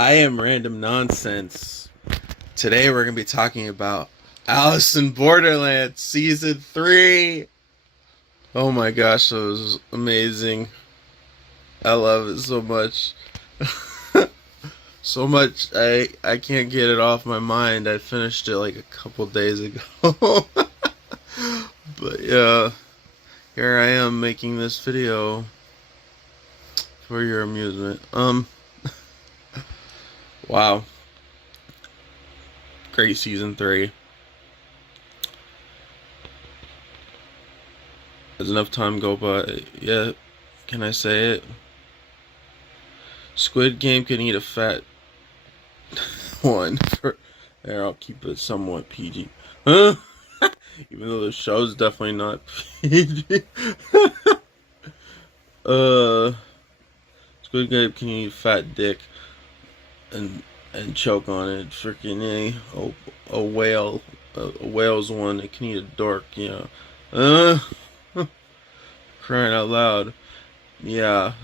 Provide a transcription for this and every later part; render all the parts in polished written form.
I am Random Nonsense. Today we're going to be talking about Alice in Borderland Season 3. Oh my gosh, that was amazing. I love it so much. So much, I can't get it off my mind. I finished it like a couple days ago. But yeah, here I am making this video for your amusement. Wow. Great Season 3. Has enough time go by? Yeah, can I say it? Squid Game can eat a fat one. There, I'll keep it somewhat PG. Huh? Even though the show's definitely not PG. uh, Squid Game can eat a fat dick and choke on it. Freaking a whale. A whale's one that can eat a dork. You know. Crying out loud. Yeah,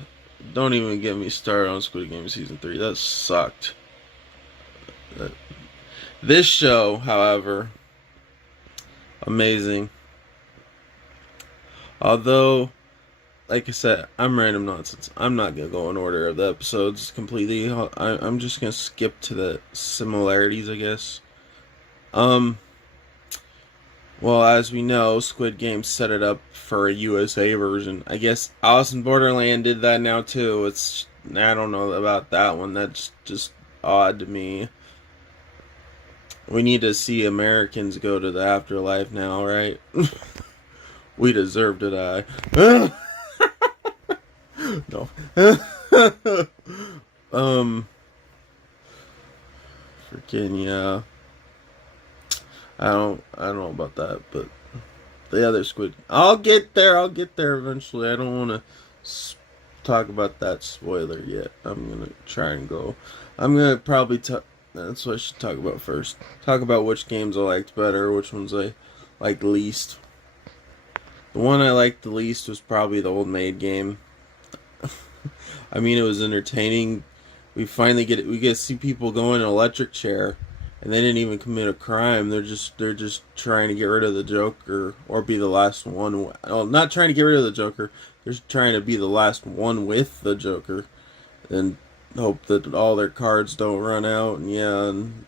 don't even get me started on Squid Game Season 3. That sucked. This show, however, amazing. Although, like I said, I'm Random Nonsense. I'm not going to go in order of the episodes completely. I'm just going to skip to the similarities, I guess. Well, as we know, Squid Game set it up for a USA version. I guess Alice in Borderland did that now too. I don't know about that one. That's just odd to me. We need to see Americans go to the afterlife now, right? We deserve to die. No. Freaking yeah. I don't know about that, but the other Squid. I'll get there eventually. I don't want to talk about that spoiler yet. I'm gonna try and go. I'm gonna probably that's what I should talk about first. Talk about which games I liked better, which ones I liked least. The one I liked the least was probably the Old Maid game. I mean, it was entertaining. We get to see people go in an electric chair. And they didn't even commit a crime. They're just trying to get rid of the Joker or be the last one. Well, not trying to get rid of the Joker. They're just trying to be the last one with the Joker, and hope that all their cards don't run out. And yeah, and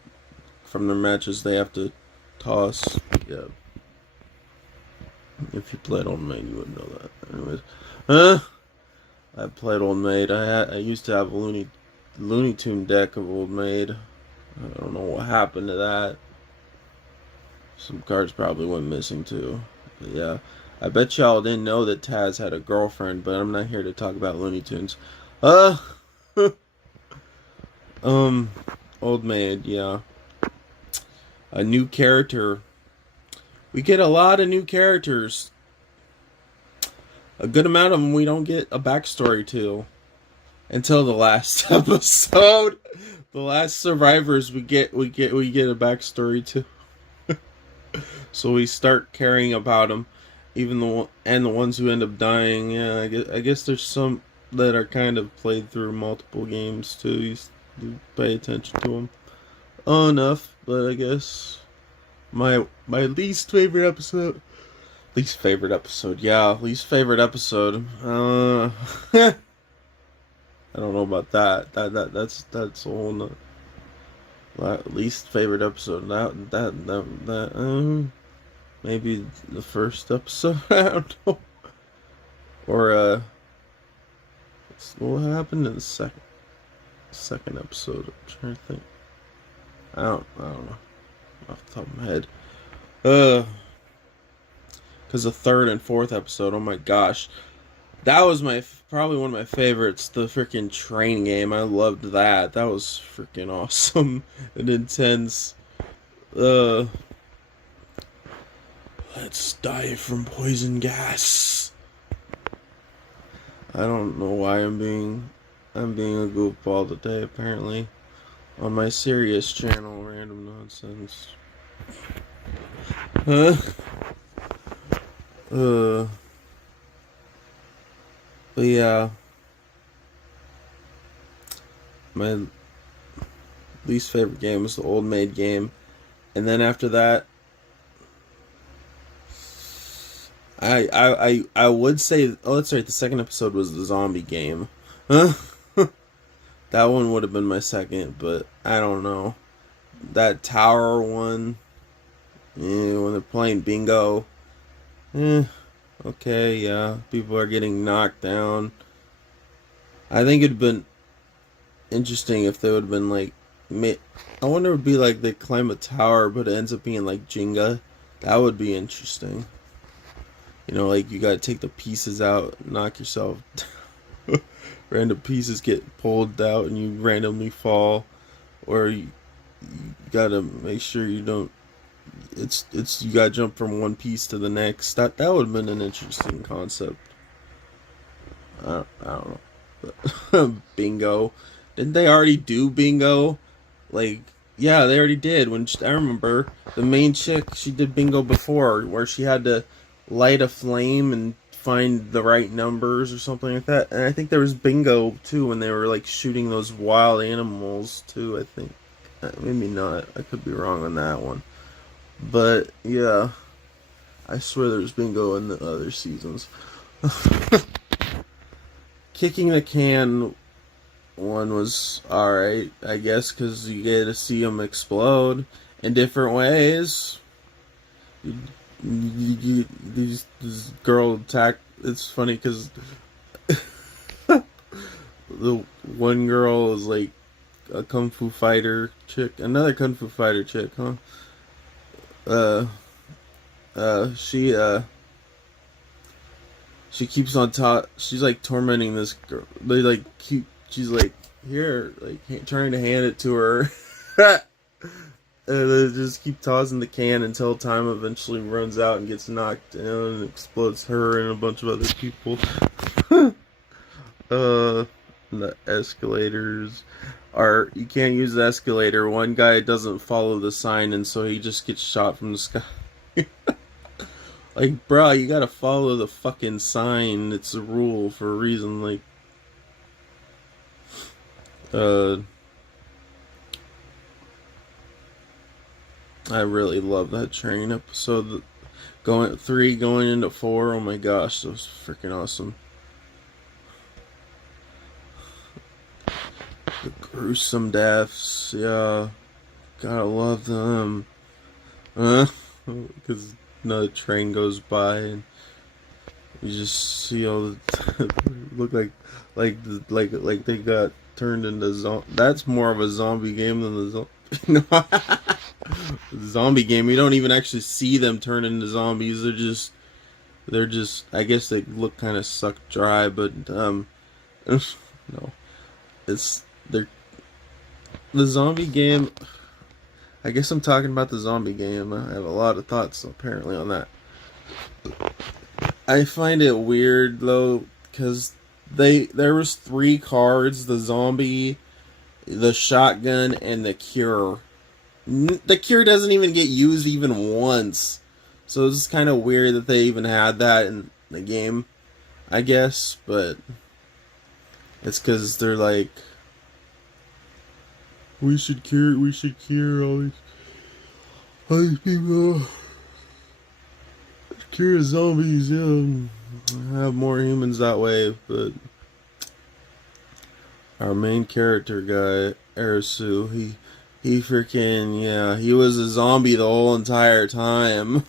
from their matches they have to toss. Yeah. If you played Old Maid, you would know that. Anyways, I played Old Maid. I used to have a Looney Tune deck of Old Maid. I don't know what happened to that. Some cards probably went missing too. But yeah. I bet y'all didn't know that Taz had a girlfriend, but I'm not here to talk about Looney Tunes. Old Maid, yeah. A new character. We get a lot of new characters. A good amount of them we don't get a backstory to until the last episode. The last survivors we get a backstory to. So we start caring about them, even the ones who end up dying. Yeah, I guess there's some that are kind of played through multiple games too. You pay attention to them. Enough, but I guess my least favorite episode. Yeah, least favorite episode. I don't know about that. That's a whole nother. Least favorite episode. That maybe the first episode. I don't know. Or what happened in the second episode? I'm trying to think. I don't know off the top of my head. Because the third and fourth episode. Oh my gosh. That was probably one of my favorites, the freaking train game. I loved that. That was freaking awesome and intense. Let's die from poison gas. I don't know why I'm being a goofball today, apparently. On my serious channel, Random Nonsense. But yeah, my least favorite game was the old maid game, and then after that, I would say, oh, that's right. The second episode was the zombie game. Huh? That one would have been my second, but I don't know. That tower one, when they're playing bingo, eh, okay, yeah, people are getting knocked down. I think it'd been interesting if they would have been like, I wonder if it would be like they climb a tower, but it ends up being like Jenga. That would be interesting. Like you gotta take the pieces out, knock yourself down. Random pieces get pulled out and you randomly fall, or you gotta make sure you don't. It's you gotta jump from one piece to the next. That would have been an interesting concept. I don't know. Bingo. Didn't they already do bingo? Like, yeah, they already did. I remember the main chick, she did bingo before, where she had to light a flame and find the right numbers or something like that. And I think there was bingo too when they were like shooting those wild animals too. I think maybe not. I could be wrong on that one. But yeah, I swear there's bingo in the other seasons. Kicking the can one was alright, I guess, because you get to see them explode in different ways. This girl attack. It's funny because the one girl is like a kung fu fighter chick, another kung fu fighter chick, huh? She keeps on top. She's like tormenting this girl. They like keep. She's like here, like trying to hand it to her. And they just keep tossing the can until time eventually runs out and gets knocked down and explodes her and a bunch of other people. The escalators are, you can't use the escalator. One guy doesn't follow the sign and so he just gets shot from the sky. Like, bro, you gotta follow the fucking sign. It's a rule for a reason. Like, I really love that train episode. Going into 4. Oh my gosh, that was freaking awesome. The gruesome deaths, yeah, gotta love them. Because another train goes by and you just see all the look like they got turned into That's more of a zombie game than the the zombie game. You don't even actually see them turn into zombies. They're just. I guess they look kind of sucked dry, but no, they're the zombie game. I guess I'm talking about the zombie game. I have a lot of thoughts apparently on that. I find it weird though, because there was 3 cards: the zombie, the shotgun, and the cure. The cure doesn't even get used even once, so it's kind of weird that they even had that in the game, I guess. But it's because they're like, we should cure all these people. Cure zombies, yeah. Have more humans that way, but our main character guy, Arisu, he freaking, yeah, he was a zombie the whole entire time.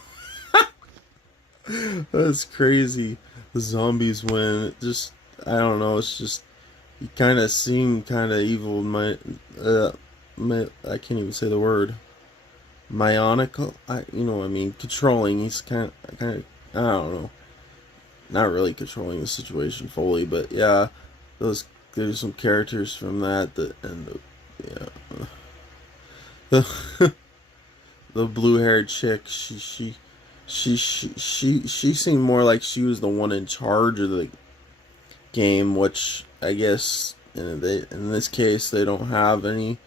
That's crazy. The zombies win. It just, I don't know, it's just, he kind of seemed kind of evil. I can't even say the word. Myonical? You know what I mean. Controlling. He's kind of, I don't know. Not really controlling the situation fully, but yeah, there's some characters from that, and yeah. The blue-haired chick, she seemed more like she was the one in charge of the game, which I guess in this case they don't have any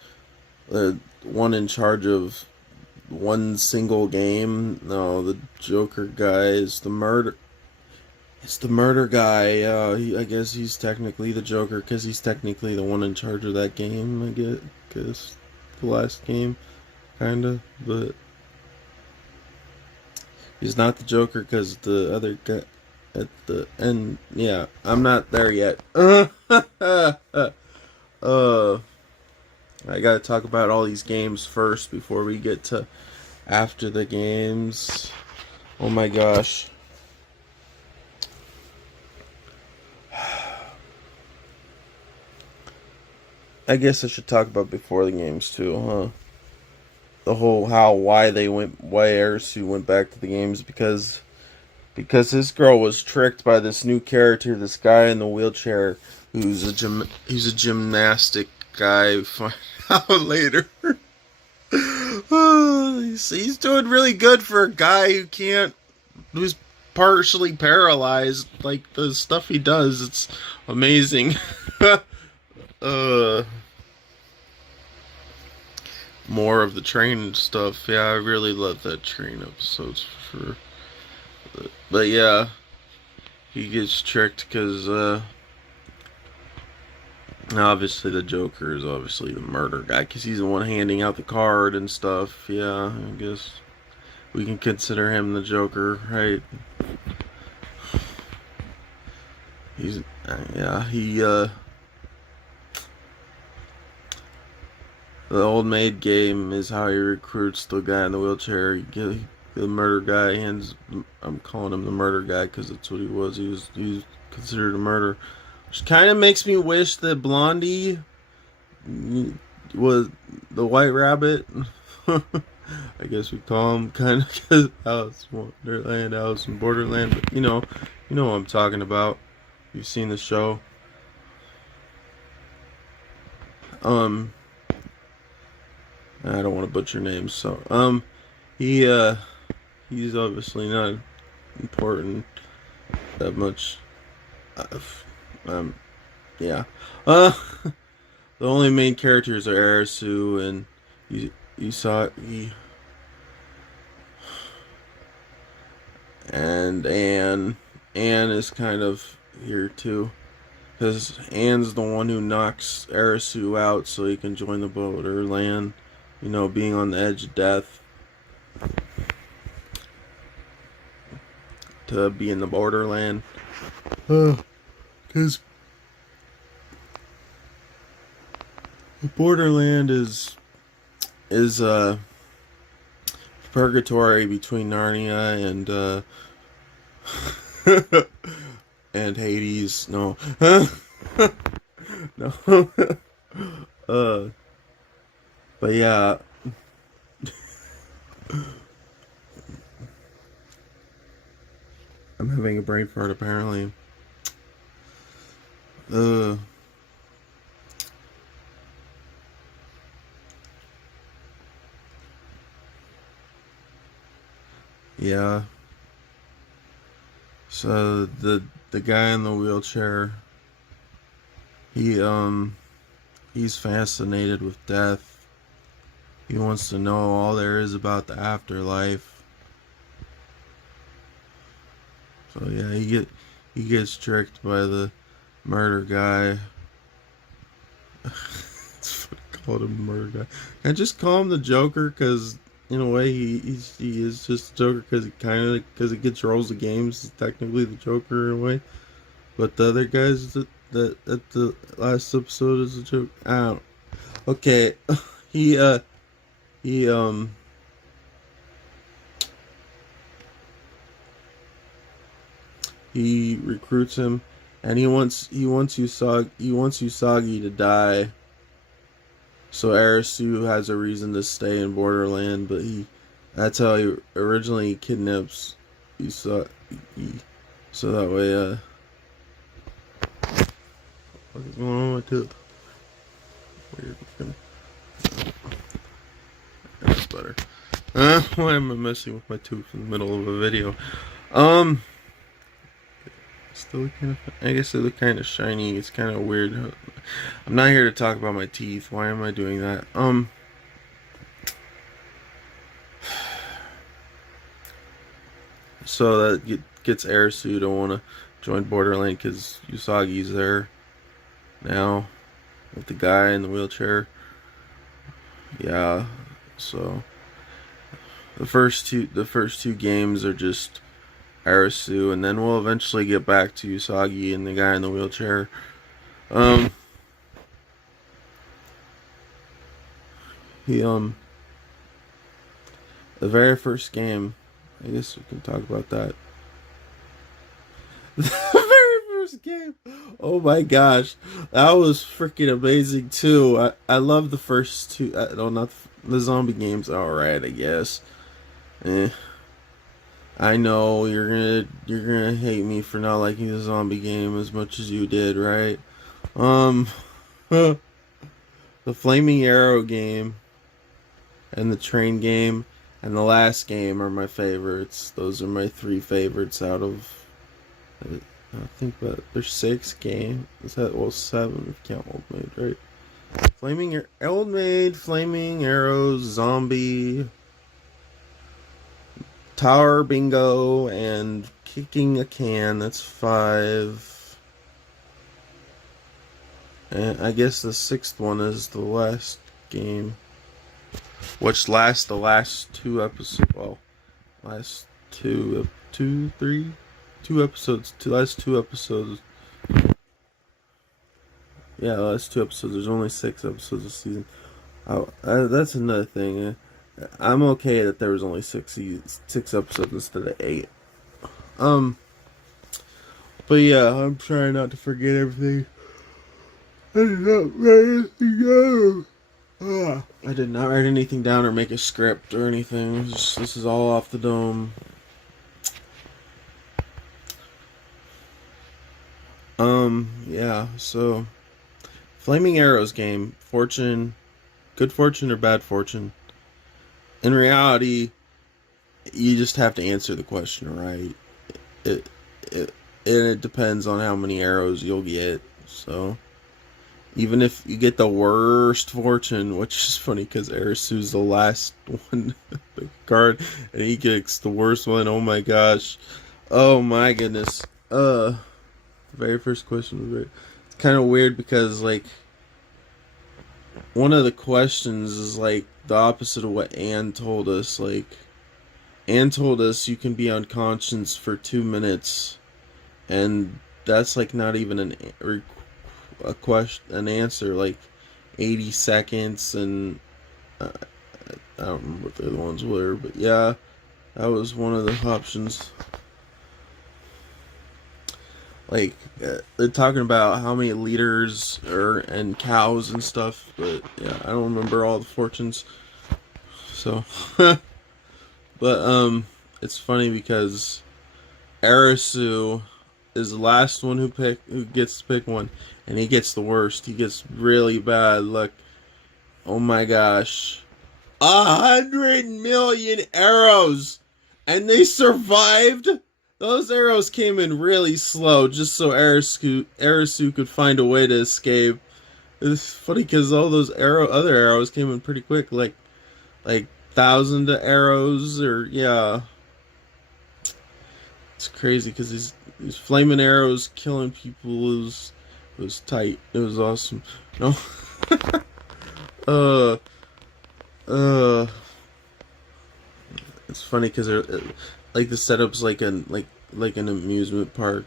one in charge of one single game. No, the Joker guy is the murder. It's the murder guy. I guess he's technically the Joker because he's technically the one in charge of that game. I guess. the last game, kinda, but he's not the Joker because the other guy at the end. Yeah, I'm not there yet. I gotta talk about all these games first before we get to after the games. Oh my gosh. I guess I should talk about before the games too, huh? The whole why Arisu went back to the games because this girl was tricked by this new character, this guy in the wheelchair who's he's a gymnastic guy. Find out later. He's doing really good for a guy who's partially paralyzed. Like the stuff he does, it's amazing. uh More of the train stuff. Yeah, I really love that train episodes for sure. But yeah, he gets tricked because obviously the Joker is obviously the murder guy because he's the one handing out the card and stuff. Yeah, I guess we can consider him the Joker, right? He's the old maid game is how he recruits the guy in the wheelchair. The murder guy I'm calling him the murder guy because that's what he was. He was considered a murder, which kind of makes me wish that Blondie was the White Rabbit. I guess we call him kind of because Alice in Borderland. But you know what I'm talking about. You've seen the show. I don't want to butcher names, so he's obviously not important that much. Yeah. The only main characters are Arisu and Usagi and Anne. Anne is kind of here too. Because Anne's the one who knocks Arisu out so he can join the Borderland. You know, being on the edge of death. To be in the Borderland. Because the Borderland is purgatory between Narnia and and Hades. No. No. But yeah. I'm having a brain fart apparently. Yeah. So the guy in the wheelchair, he's fascinated with death. He wants to know all there is about the afterlife. So yeah, he gets tricked by the murder guy. It's funny called him murder guy. I just call him the Joker because in a way he is just the Joker because he controls the games. He's technically the Joker in a way, but the other guys that at the last episode is a joke. I don't. Okay, he he recruits him, and he wants Usagi to die. So Arisu has a reason to stay in Borderland, but that's how he originally kidnaps Usagi. So that way, what is going on with my tooth? Weird. That's better. Why am I messing with my tooth in the middle of a video? Still kind of. I guess they look kind of shiny. It's kind of weird. I'm not here to talk about my teeth. Why am I doing that? So that gets Arisu to want to join Borderland because Usagi's there now with the guy in the wheelchair. Yeah. So the first two games are just Arisu, and then we'll eventually get back to Usagi and the guy in the wheelchair. Um, he the very first game. I guess we can talk about that. The very first game. Oh my gosh, that was freaking amazing too. I love the first two. No, not the zombie games. All right, I guess. Eh. I know you're gonna hate me for not liking the zombie game as much as you did, right? Um, the Flaming Arrow game and the train game and the last game are my favorites. Those are my three favorites out of I think that there's six game. Is that well seven if you count Old Maid, right? Old Maid, Flaming Arrows, Zombie, Tower Bingo, and Kicking a Can. That's five. And I guess the sixth one is the last game, which lasts the last two episodes. Well, last two episodes. Last two episodes. Yeah, last two episodes. There's only six episodes this season. Oh, that's another thing. I'm okay that there was only six episodes instead of eight. Um, but yeah, I'm trying not to forget everything. I did not write anything down. I did not write anything down or make a script or anything. This is all off the dome. Yeah. So, Flaming Arrows game. Fortune, good fortune or bad fortune. In reality, you just have to answer the question right. It it and it depends on how many arrows you'll get. So even if you get the worst fortune, which is funny because Arisu's the last one the card, and he gets the worst one. Oh my gosh, oh my goodness. Very first question was very. It's kind of weird because like one of the questions is like the opposite of what Anne told us. Like Anne told us you can be unconscious for 2 minutes, and that's like not even a question, an answer. Like 80 seconds, and I don't remember what the other ones were, but yeah, that was one of the options. Like they're talking about how many liters or and cows and stuff, but yeah, I don't remember all the fortunes. So, but it's funny because Arisu is the last one who gets to pick one, and he gets the worst. He gets really bad luck. Oh my gosh, 100 million arrows, and they survived. Those arrows came in really slow, just so Arisu could find a way to escape. It's funny because all those other arrows came in pretty quick, like thousand arrows, or yeah, it's crazy because these flaming arrows killing people was tight. It was awesome. No, uh, uh, it's funny because like the setup's like an amusement park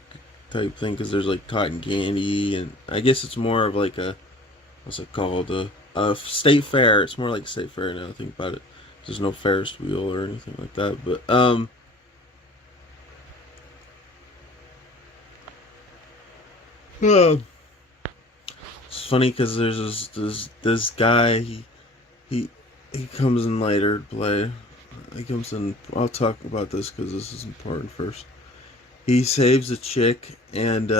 type thing because there's like cotton candy, and I guess it's more of like a what's it called, a state fair. It's more like state fair now I think about it. There's no Ferris wheel or anything like that, but uh, it's funny because there's this guy. He he comes in later to play. He comes in. I'll talk about this because this is important first. He saves a chick, and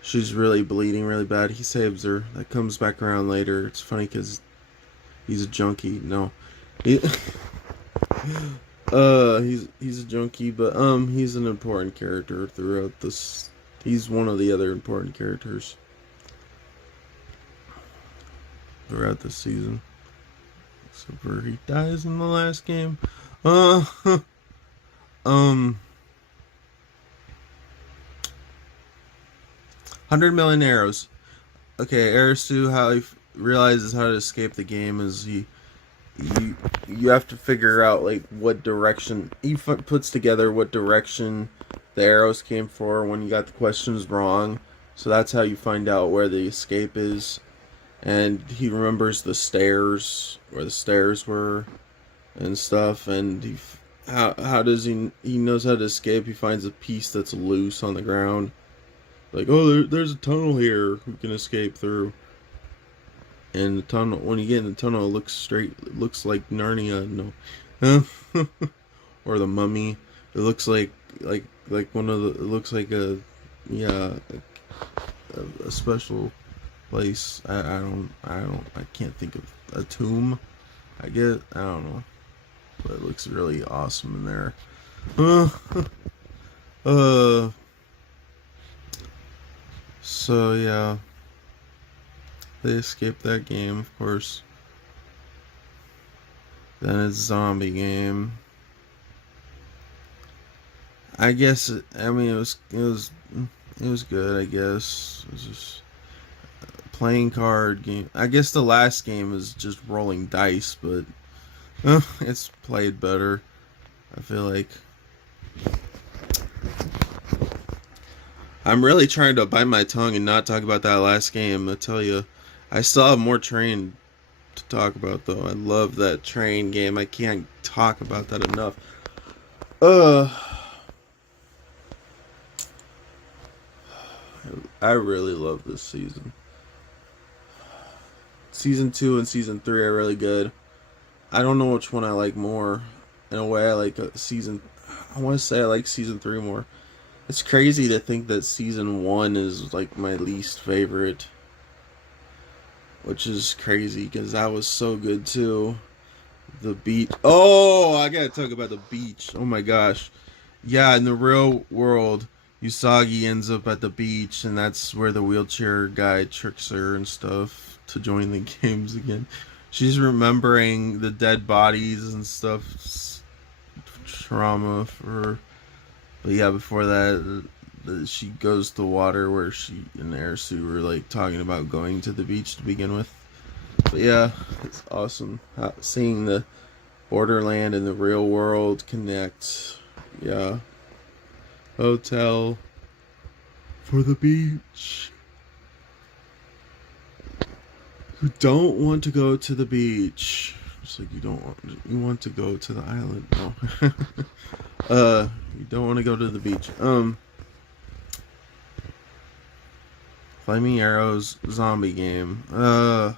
she's really bleeding really bad. He saves her. That comes back around later. It's funny because he's a junkie. No, he, he's a junkie, but he's an important character throughout this. He's one of the other important characters throughout this season. Except for he dies in the last game. Uh, um, 100 million arrows. Okay, Arisu, realizes how to escape the game is you you have to figure out like what direction puts together what direction the arrows came for when you got the questions wrong. So that's how you find out where the escape is. And he remembers the stairs, where the stairs were and stuff. And how does he knows how to escape? He finds a piece that's loose on the ground. Like, oh, there's a tunnel here we can escape through. And the tunnel, when you get in the tunnel, it looks straight. It looks like Narnia, no, or the Mummy. It looks like one of the. It looks like a, yeah, a special place. I can't think of a tomb. I don't know, but it looks really awesome in there. Uh, so yeah, they escaped that game, of course. Then it's zombie game. I guess I mean it was good. I guess it was just a playing card game. I guess the last game is just rolling dice, but it's played better. I feel like I'm really trying to bite my tongue and not talk about that last game. I tell you, I still have more train to talk about though. I love that train game. I can't talk about that enough. Uh, I really love this season. Season 2 and Season 3 are really good. I don't know which one I like more. In a way, I like season. I want to say I like Season 3 more. It's crazy to think that Season 1 is like my least favorite. Which is crazy because that was so good too. The beach. Oh, I gotta talk about the beach. Oh my gosh. Yeah, in the real world, Usagi ends up at the beach, and that's where the wheelchair guy tricks her and stuff to join the games again. She's remembering the dead bodies and stuff. It's trauma for her. But yeah, before that, she goes to water where she and Arisu were like talking about going to the beach to begin with. But yeah, it's awesome seeing the Borderland and the real world connect. Yeah. Hotel for the beach. You don't want to go to the beach. It's like you want to go to the island. No. You don't want to go to the beach. Flaming Arrows zombie game. I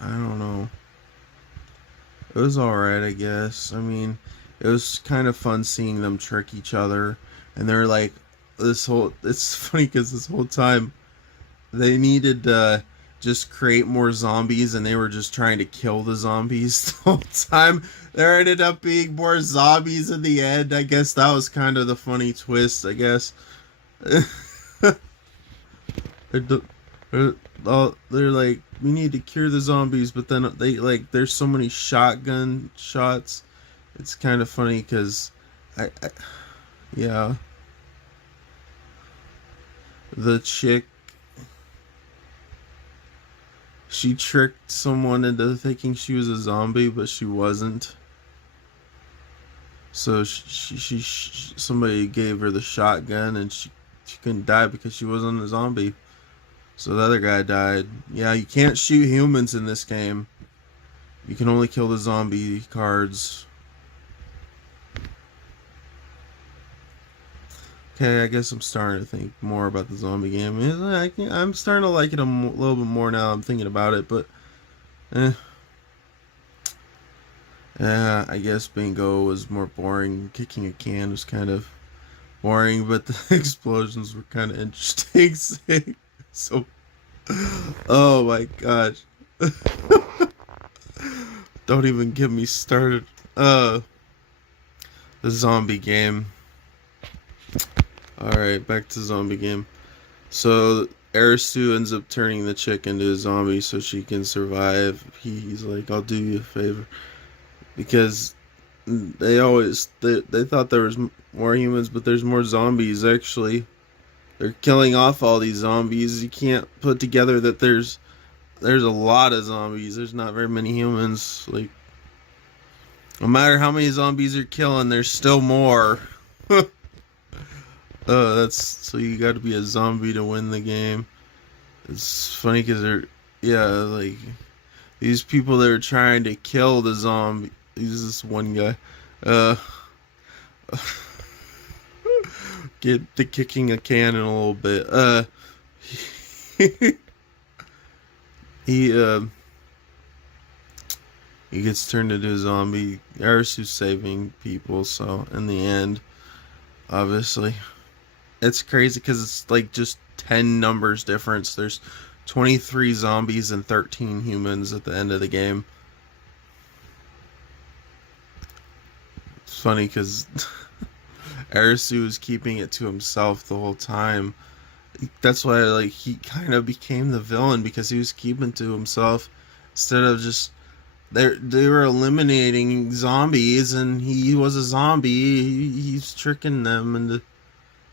don't know. It was alright, I guess. I mean, it was kind of fun seeing them trick each other. And they're like, it's funny because this whole time they needed to just create more zombies and they were just trying to kill the zombies the whole time. There ended up being more zombies in the end. I guess that was kind of the funny twist, I guess. They're like, we need to cure the zombies, but then they like, there's so many shotgun shots. It's kind of funny because yeah, the chick, she tricked someone into thinking she was a zombie, but she wasn't. So somebody gave her the shotgun, and she couldn't die because she wasn't a zombie. So the other guy died. Yeah, you can't shoot humans in this game. You can only kill the zombie cards. Okay, I guess I'm starting to think more about the zombie game. I'm starting to like it a little bit more now I'm thinking about it, but yeah, I guess bingo was more boring. Kicking a can was kind of boring, but the explosions were kind of interesting. So, oh my gosh. Don't even get me started. The zombie game. Alright, back to zombie game. So, Arisu ends up turning the chick into a zombie so she can survive. He's like, I'll do you a favor. Because they thought there was more humans, but there's more zombies, actually. they're killing off all these zombies. You can't put together that there's a lot of zombies. There's not very many humans. Like, no matter how many zombies you're killing, there's still more. That's so you got to be a zombie to win the game. It's funny because yeah, like these people that are trying to kill the zombie. He's this one guy. Uh, get to kicking a can in a little bit. He he gets turned into a zombie. Arisu's saving people, so in the end, obviously, it's crazy because it's like just 10 numbers difference. There's 23 zombies and 13 humans at the end of the game. It's funny because Arisu was keeping it to himself the whole time. That's why like he kind of became the villain because he was keeping to himself instead of just they were eliminating zombies and he was a zombie. He's tricking them and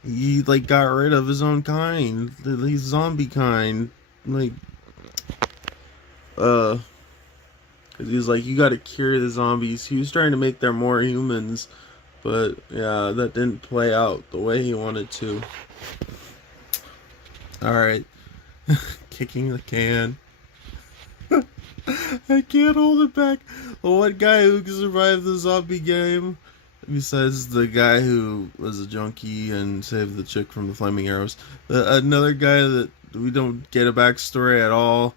he like got rid of his own kind, his zombie kind, like because he's like you got to cure the zombies. He was trying to make there more humans, but yeah, that didn't play out the way he wanted to. All right, kicking the can. I can't hold it back. The one guy who survived the zombie game, besides the guy who was a junkie and saved the chick from the flaming arrows, another guy that we don't get a backstory at all,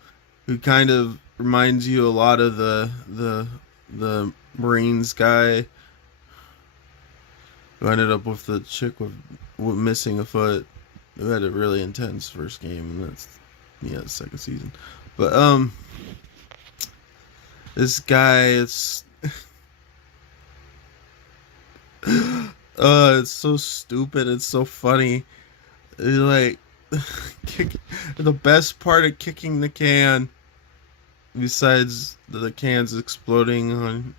who kind of reminds you a lot of the Marines guy who ended up with the chick with missing a foot, who had a really intense first game, and that's the second season. But this guy is it's so stupid, it's so funny. It's like the best part of kicking the can, besides the cans exploding on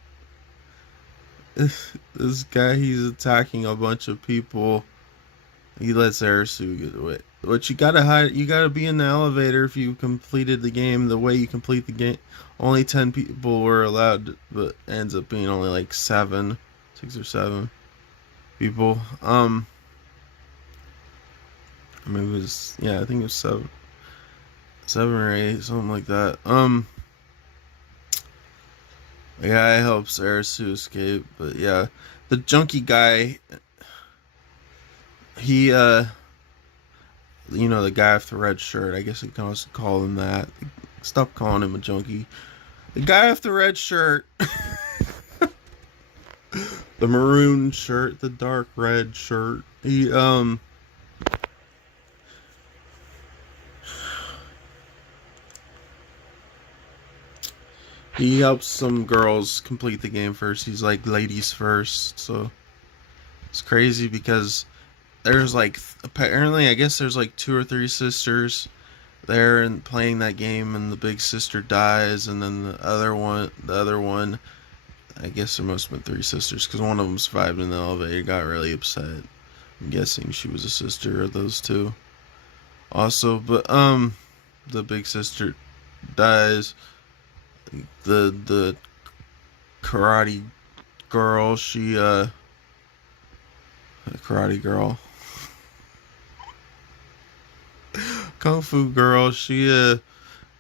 this guy, he's attacking a bunch of people. He lets Arisu get away. But you gotta hide. You gotta be in the elevator if you completed the game. The way you complete the game, only 10 people were allowed, but ends up being only like 6 or 7 people. Maybe it was I think it was 7 or 8, something like that. The guy helps Arisu escape, but yeah, the junkie guy. He the guy with the red shirt. I guess you can also call him that. Stop calling him a junkie. The guy with the red shirt. The maroon shirt, the dark red shirt. He helps some girls complete the game first. He's like ladies first. So it's crazy because there's like apparently I guess there's like 2 or 3 sisters there and playing that game, and the big sister dies, and then the other one I guess there must have been 3 sisters because one of them survived in the elevator, got really upset. I'm guessing she was a sister of those 2 also, but the big sister dies. The karate girl, she karate girl, kung fu girl, she I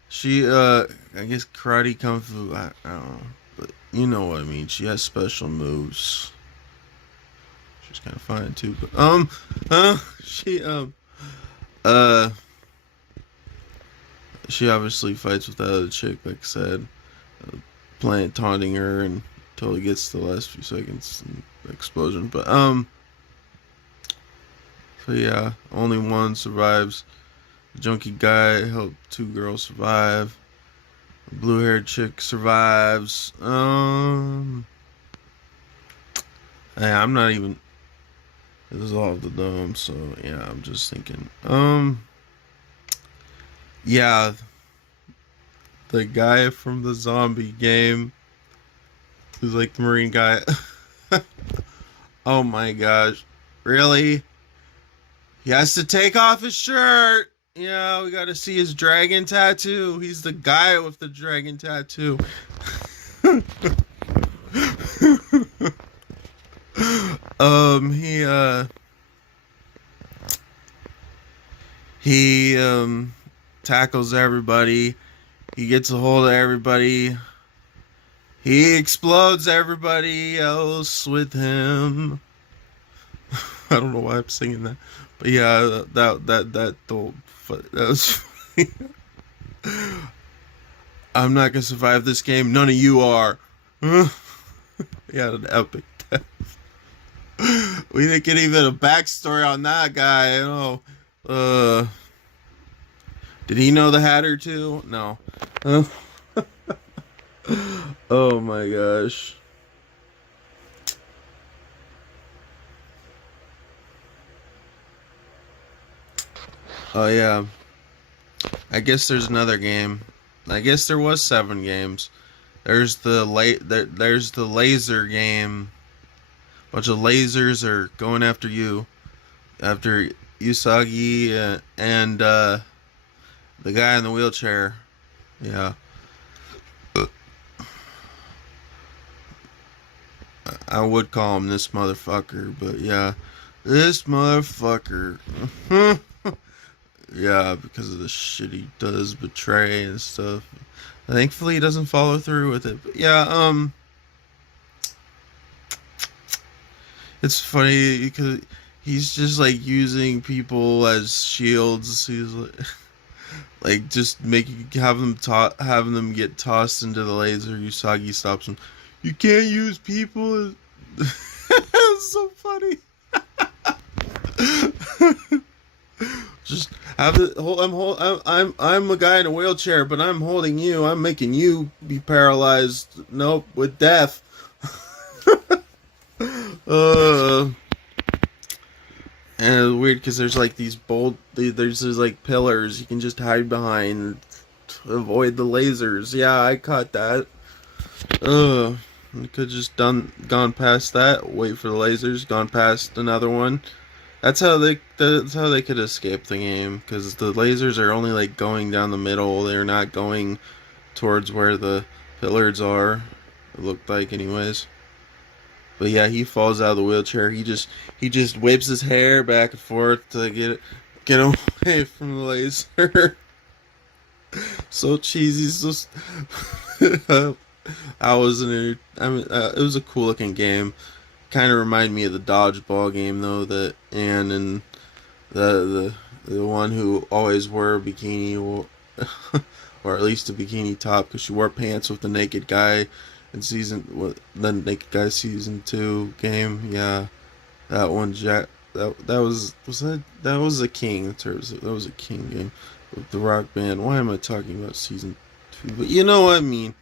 guess karate kung fu, I don't know, but you know what I mean. She has special moves. She's kind of fine too, but she obviously fights with that other chick, like I said, playing taunting her and until it gets to the last few seconds and explosion. But so yeah, only one survives. The junkie guy helped 2 girls survive. The blue-haired chick survives. Yeah, I'm not even. It was all of the dome, so yeah, I'm just thinking. Yeah, the guy from the zombie game, who's like the Marine guy. Oh my gosh, really? He has to take off his shirt. Yeah, we got to see his dragon tattoo. He's the guy with the dragon tattoo. He he tackles everybody. He gets a hold of everybody. He explodes everybody else with him. I don't know why I'm singing that, but yeah, that was funny. I'm not gonna survive this game. None of you are. He had an epic death. We didn't get even a backstory on that guy. You know. Did he know the Hatter too? No. Oh my gosh. Oh yeah. I guess there's another game. I guess there was 7 games. There's there's the laser game. Bunch of lasers are going after you, after Usagi and the guy in the wheelchair. Yeah. I would call him this motherfucker, but yeah, this motherfucker. Yeah, because of the shit he does betray and stuff. Thankfully, he doesn't follow through with it. But yeah, it's funny because he's just like using people as shields. He's like just having them get tossed into the laser. Usagi stops him. You can't use people. It's so funny. Just have it. I'm a guy in a wheelchair, but I'm holding you. I'm making you be paralyzed. Nope, with death. And it's weird because there's like there's like pillars you can just hide behind to avoid the lasers. Yeah, I caught that. I could just gone past that. Wait for the lasers. Gone past another one. That's how they could escape the game, because the lasers are only like going down the middle. They're not going towards where the pillars are. It looked like, anyways. But yeah, he falls out of the wheelchair. He just whips his hair back and forth to get away from the laser. So cheesy. So I wasn't. I mean, it was a cool looking game. Kind of reminded me of the dodgeball game though. That Anne and the one who always wore a bikini, or at least a bikini top, because she wore pants with the naked guy in the naked guy season 2 game. Yeah, that one. That was a king. That was a king game with the rock band. Why am I talking about season 2? But you know what I mean.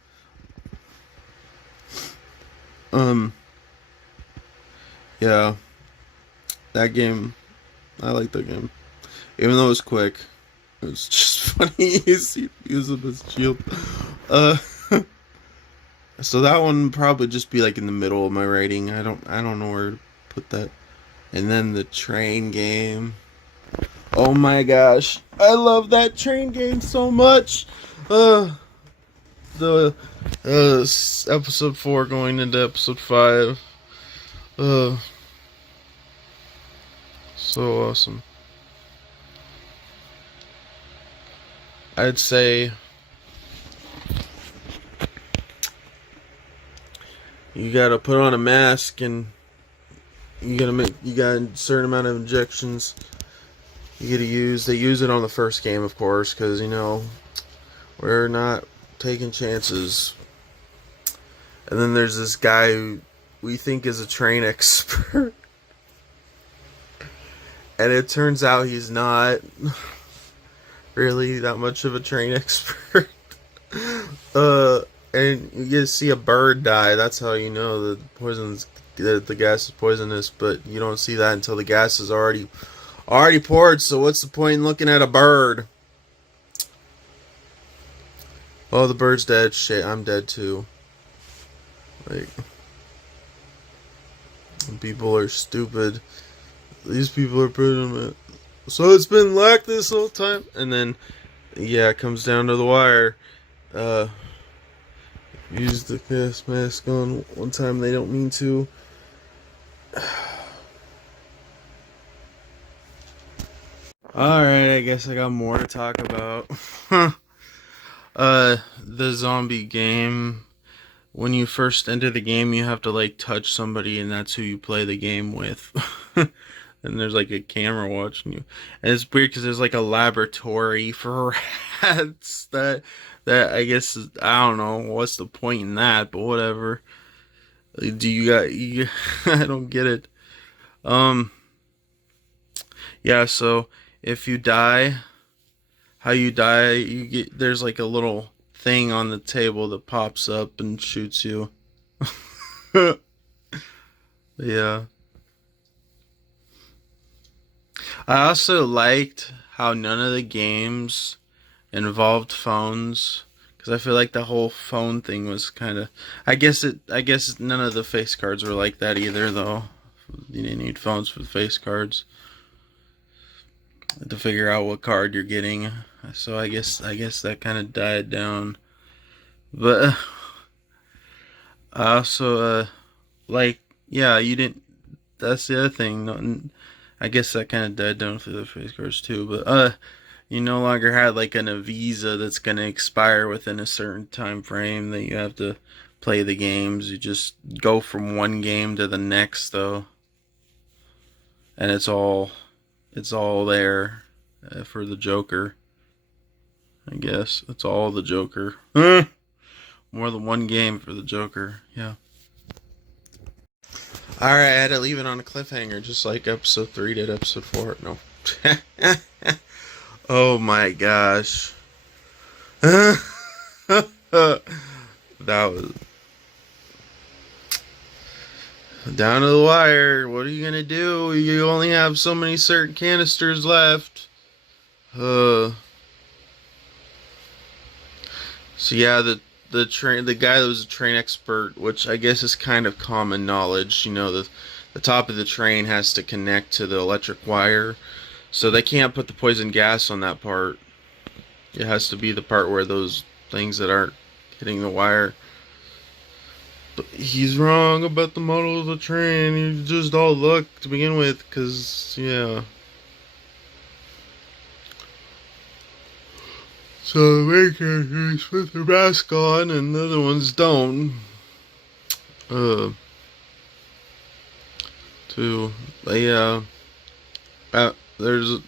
Yeah, that game, I like that game. Even though it was quick, it was just funny. Use him as shield. Uh, so that one would probably just be like in the middle of my rating. I don't know where to put that. And then the train game. Oh my gosh, I love that train game so much. The episode 4 going into episode 5. So awesome. I'd say you gotta put on a mask, and you got a certain amount of injections you gotta use. They use it on the first game, of course, because we're not taking chances. And then there's this guy who we think is a train expert. And it turns out he's not really that much of a train expert. And you get to see a bird die. That's how you know the gas is poisonous. But you don't see that until the gas is already poured. So what's the point in looking at a bird? Oh, the bird's dead. Shit, I'm dead too. Like, people are stupid. These people are putting So it's been locked this whole time, and then yeah, it comes down to the wire. Uh, use the gas mask on one time they don't mean to. Alright, I guess I got more to talk about. The zombie game. When you first enter the game, you have to like touch somebody, and that's who you play the game with. And there's like a camera watching you, and it's weird because there's like a laboratory for rats. That I guess I don't know what's the point in that, but whatever. Do you got you? I don't get it. Um, yeah. So if you die, how you die, you get there's like a little thing on the table that pops up and shoots you. Yeah. I also liked how none of the games involved phones because I feel like the whole phone thing was kind of. I guess none of the face cards were like that either, though. You didn't need phones for the face cards to figure out what card you're getting. So I guess that kind of died down. But I also like yeah, you didn't. That's the other thing. I guess that kind of died down for the face cards too. But you no longer had like a visa that's gonna expire within a certain time frame that you have to play the games. You just go from one game to the next though, and it's all there for the Joker. I guess it's all the Joker. More than one game for the Joker. Yeah. All right, I had to leave it on a cliffhanger, just like episode 3 did episode 4. No. Oh my gosh. That was down to the wire. What are you gonna do? You only have so many certain canisters left. Uh. So yeah, the guy that was a train expert, which I guess is kind of common knowledge. You know, the top of the train has to connect to the electric wire, so they can't put the poison gas on that part. It has to be the part where those things that aren't hitting the wire. But he's wrong about the model of the train. You just all luck to begin with, cause yeah. So the main characters put their mask on, and the other ones don't. Uh, to there's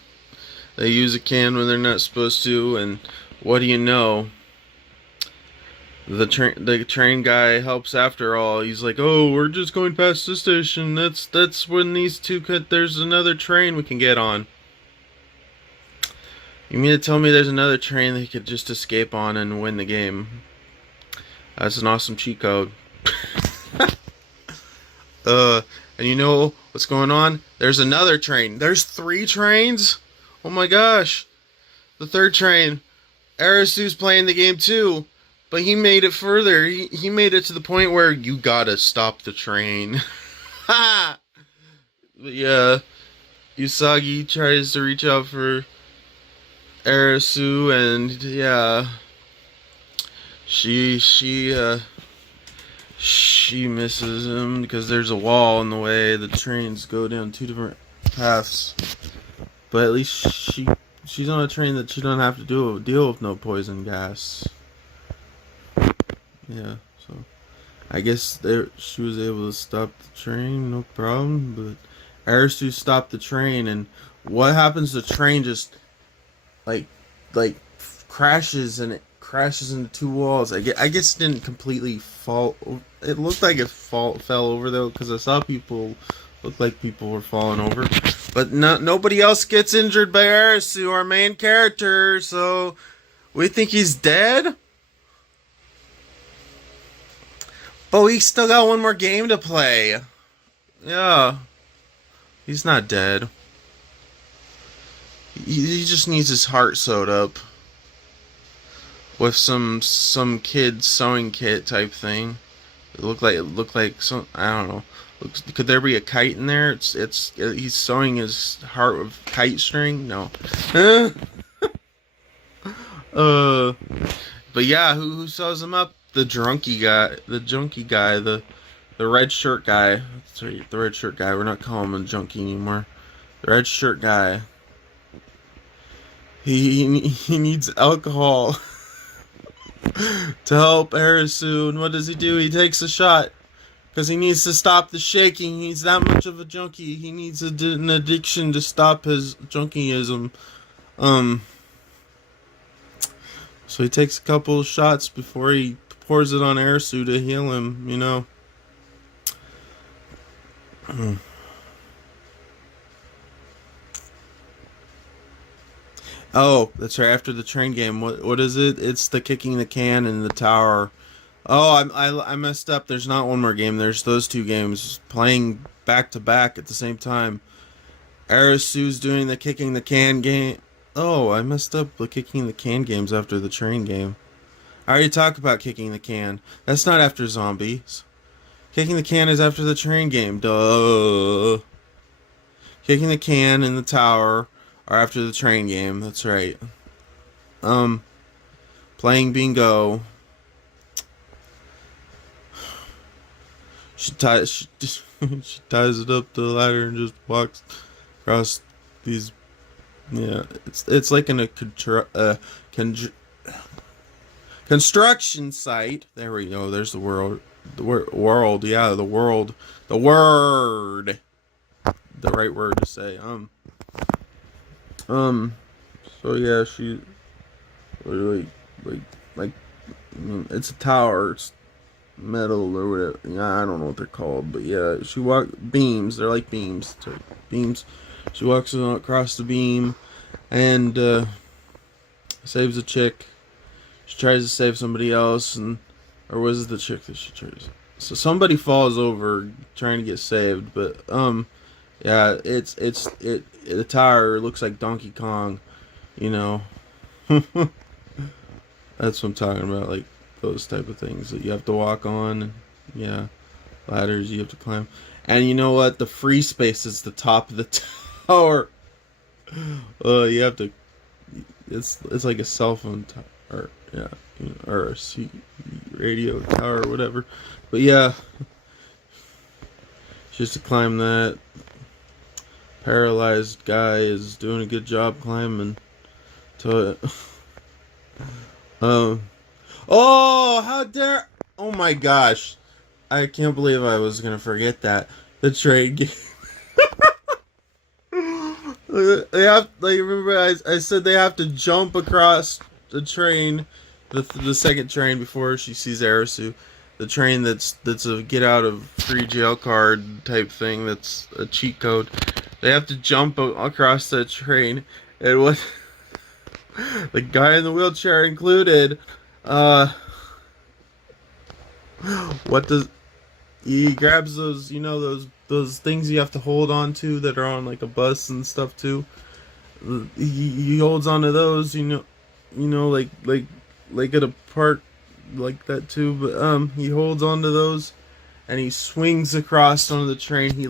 they use a can when they're not supposed to, and what do you know? The train guy helps after all. He's like, "Oh, we're just going past the station. That's when these two cut. There's another train we can get on." You mean to tell me there's another train they could just escape on and win the game? That's an awesome cheat code. And you know what's going on? There's another train. There's 3 trains? Oh my gosh. The third train. Arisu's playing the game too, but he made it further. He made it to the point where you gotta stop the train. Ha! But yeah, Usagi tries to reach out for Arisu, and yeah, she she misses him because there's a wall in the way. The trains go down 2 different paths, but at least she's on a train that she don't have to deal with no poison gas. Yeah, so I guess she was able to stop the train, no problem. But Arisu stopped the train, and what happens? The train just like like crashes, and it crashes into 2 walls. I guess it didn't completely fall. It looked like it fell over though, because I saw people look like people were falling over, but nobody else gets injured by Arisu, our main character. So we think he's dead, but we still got one more game to play. Yeah, he's not dead. He just needs his heart sewed up with some kid sewing kit type thing. It looked like some, I don't know. Could there be a kite in there? He's sewing his heart with kite string. No. uh, but yeah, who sews him up? The drunky guy, the junkie guy, the red shirt guy. Sorry, the red shirt guy. We're not calling him a junkie anymore. The red shirt guy. He needs alcohol to help Arisu. And what does he do? He takes a shot because he needs to stop the shaking. He's that much of a junkie. He needs an addiction to stop his junkieism. Um, so he takes a couple of shots before he pours it on Arisu to heal him. You know. Oh, that's right. After the train game, what is it? It's the kicking the can in the tower. Oh, I messed up. There's not one more game. There's those two games playing back to back at the same time. Arisu's doing the kicking the can game. Oh, I messed up the kicking the can games after the train game. I already talked about kicking the can. That's not after zombies. Kicking the can is after the train game. Duh. Kicking the can in the tower are after the train game. That's right. Um, Playing bingo. She ties it up to the ladder and just walks across these. Yeah, it's like in a construction site. There we go. There's the world. World. Yeah, the world. The word. The right word to say. So yeah, she like like like it's a tower. It's metal or whatever. Yeah, I don't know what they're called, but yeah, she walk beams. They're like beams. Sorry, beams. She walks across the beam and saves a chick. She tries to save somebody else, and or was it the chick that she tries? So somebody falls over trying to get saved, but yeah, the tower looks like Donkey Kong, you know. That's what I'm talking about, like those type of things that you have to walk on. Yeah, ladders you have to climb. And you know what? The free space is the top of the tower. You have to. It's like a cell phone tower, or yeah, or a radio tower or whatever. But yeah, just to climb that. Paralyzed guy is doing a good job climbing to it. um. Oh, how dare! Oh my gosh, I can't believe I was gonna forget that the train game. They have, like, remember I said they have to jump across the train, the second train before she sees Arisu, the train that's a get out of free jail card type thing. That's a cheat code. They have to jump across the train, and what the guy in the wheelchair included. What does he grabs those? You know those things you have to hold on to that are on like a bus and stuff too. He holds on to those. Like at a park like that too. But he holds on to those, and he swings across onto the train. He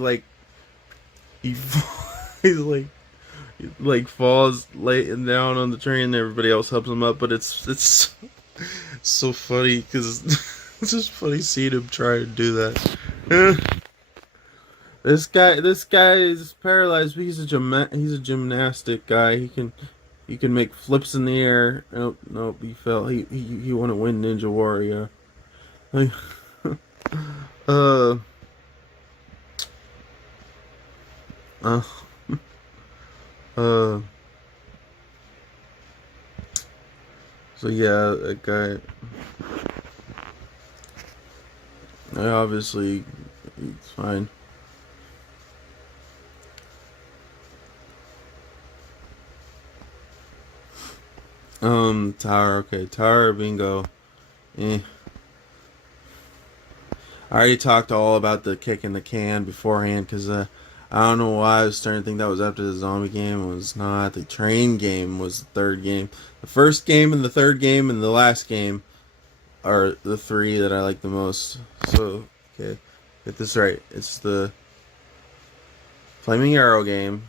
he's like falls laying down on the train, and everybody else helps him up. But it's so funny because it's just funny seeing him try to do that. This guy is paralyzed, but he's a gymnastic guy. He can make flips in the air. Nope, he fell. He want to win Ninja Warrior. uh, uh, uh. So yeah, that guy. Obviously, it's fine. Tower. Okay, tower bingo. Eh. I already talked all about the kick in the can beforehand because I don't know why I was starting to think that was after the zombie game. It was not. The train game was the third game. The first game and the third game and the last game are the three that I like the most. So, okay, get this right. It's the Flaming Arrow game.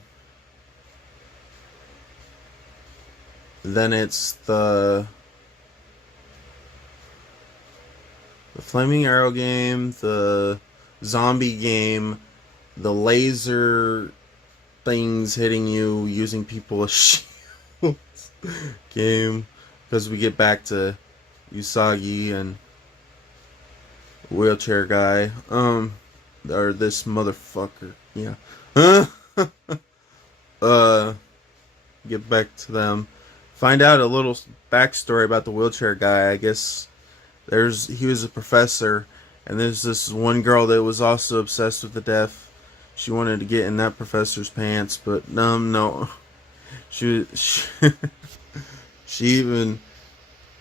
Then it's the Flaming Arrow game, the zombie game, the laser things hitting you using people as shields game. Because we get back to Usagi and wheelchair guy. Or this motherfucker. Yeah. uh, get back to them. Find out a little backstory about the wheelchair guy. I guess he was a professor, and there's this one girl that was also obsessed with the deaf. She wanted to get in that professor's pants, but no. She she even